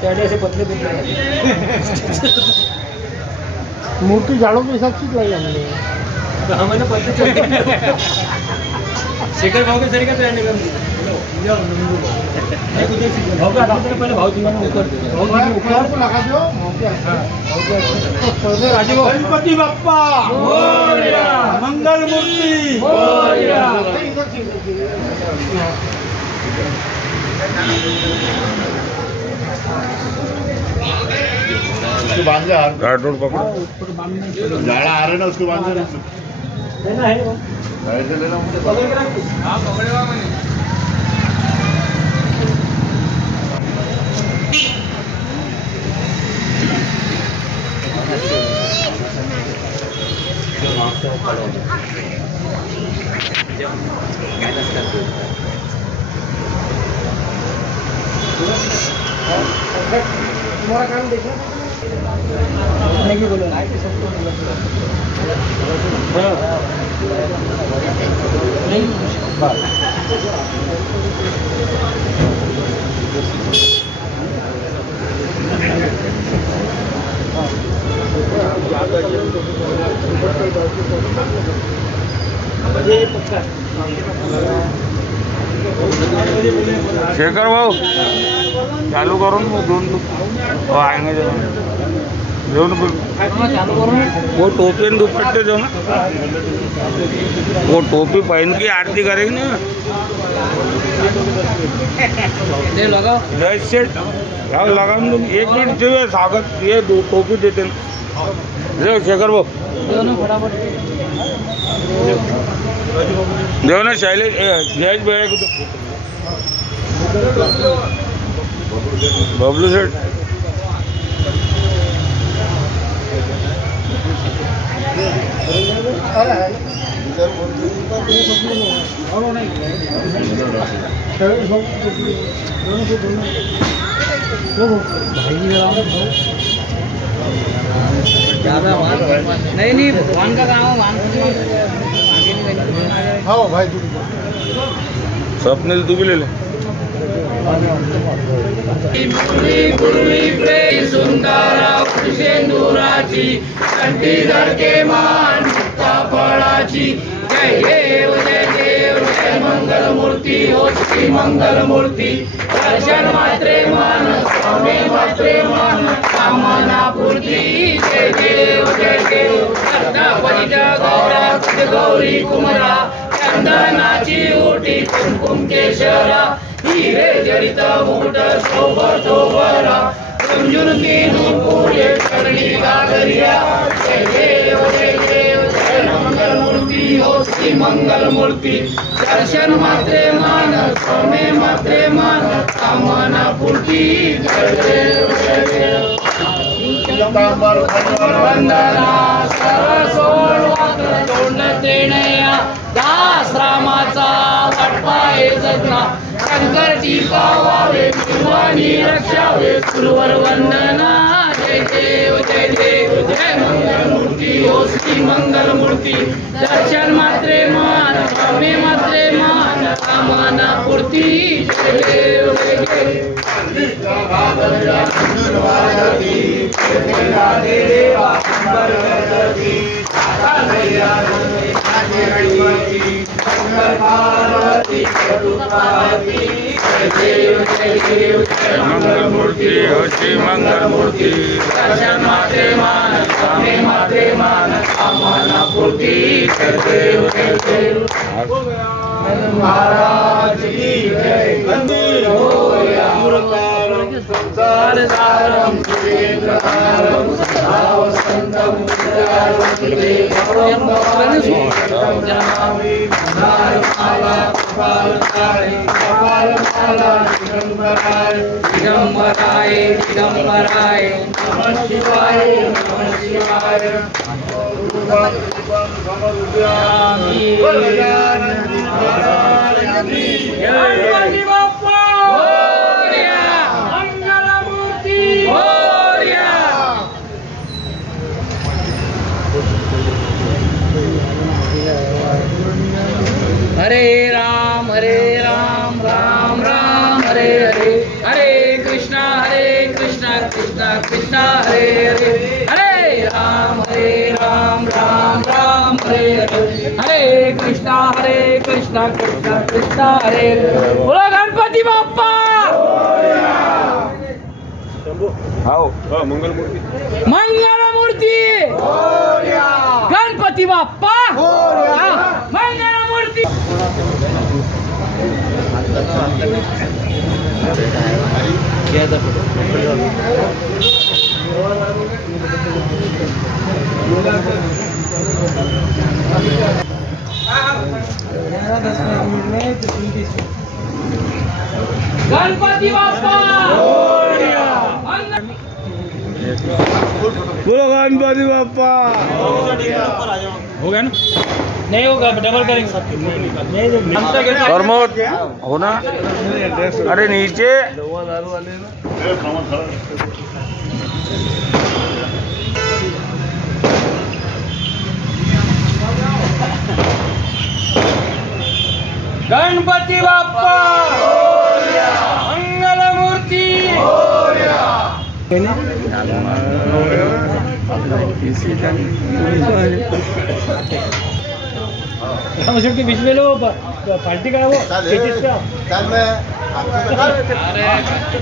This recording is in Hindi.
से पतले पतले मूर्ति झाड़ों के हिसाब से लाई हमने तो हमें पतले चलते शेखर भाव के तरीके से पहले भाव ऊपर लगा दो राजीव गणपति बाप्पा मंगल मूर्ति उसको बांध दे गार्ड रोड पकड़ो झाड़ा आ रहे ना उसको बांध दे लेना है वो गाड़ी से लेना मुझे पकड़ के रख हां पकड़ेगा मैंने तुम्हारा काम देखना नहीं बोलो नहीं शेखर भाऊ चालू करो ना दोन वो आएंगे जो वो टोपी और दुपट्टे जो ना वो टोपी पहन के आरती करेंगे ना लगाओ लगा एक मिनट चाहिए स्वागत ये दो टोपी देते हैं शेखर भाऊ देव ना शैलेश जयेश भैया को बबलू सेठ ज्यादा नहीं भगवान का काम हाँ भाई स्वप्निल तू भी ले ले सुंदरा शेंदुराची कंठीधर के मान मुक्ता फळाची जय देव जय मंगल मूर्ती हो श्री मंगल मूर्ती दर्शन मात्रे मान स्वामी मात्रे मान कामना पूर्ती जय देव गौरा गौरी कुमरा चंदनाची ओटी कुमकुम केशरा हिरे जडित मुकुट शोभरा कुंजुन कीनु पूजे चरणी गागरिया जय देव जय मंगल मूर्ति हो श्री मंगल मूर्ति दर्शन मात्रे मान स्वामी मात्रे मान कामना पूर्ति जय देव वंदना सरसोड वाक्र तोंड तेणया दास रामाचा वाटपाये जगना शंकर टीका वावे शिवानी रक्षावे गुरुवर वंदना जय देव जय मंगल मूर्ति हो श्री मंगल मूर्ति दर्शन मात्रे मान स्वामी मात्रे मान कामना पूर्ति जय देव मंगल मूर्ति हो श्री मंगल मूर्ति दर्शन मात्रे मान स्वामी मात्रे मान कामना पूर्ति जय देव महाराज की जय मंदिर होया संसार सारम सुरेंद्रकारम सदा वसंतम जनामि नारमाला कपालकाय दिगंबराय नमः शिवाय गणपति बाप्पा मोरया मंगल मूर्ति मोरया हरे राम राम राम हरे हरे हरे कृष्णा कृष्णा कृष्णा कृष्णा हरे हरे हरे राम राम राम हरे हरे हरे कृष्णा कृष्णा कृष्णा हरे हरे। बोलो गणपति बाप्पा आओ मंगल मूर्ति मंगल मूर्ति गणपति बाप्पा मंगल मूर्ति। गणपति बाप्पा बोलो गणपति बाप्पा। हो गया ना? नहीं होगा, डबल करेंगे सब। प्रमोद होना। अरे नीचे गणपति बाप्पा मंगल मूर्ति। के बीच में लो पार्टी का वो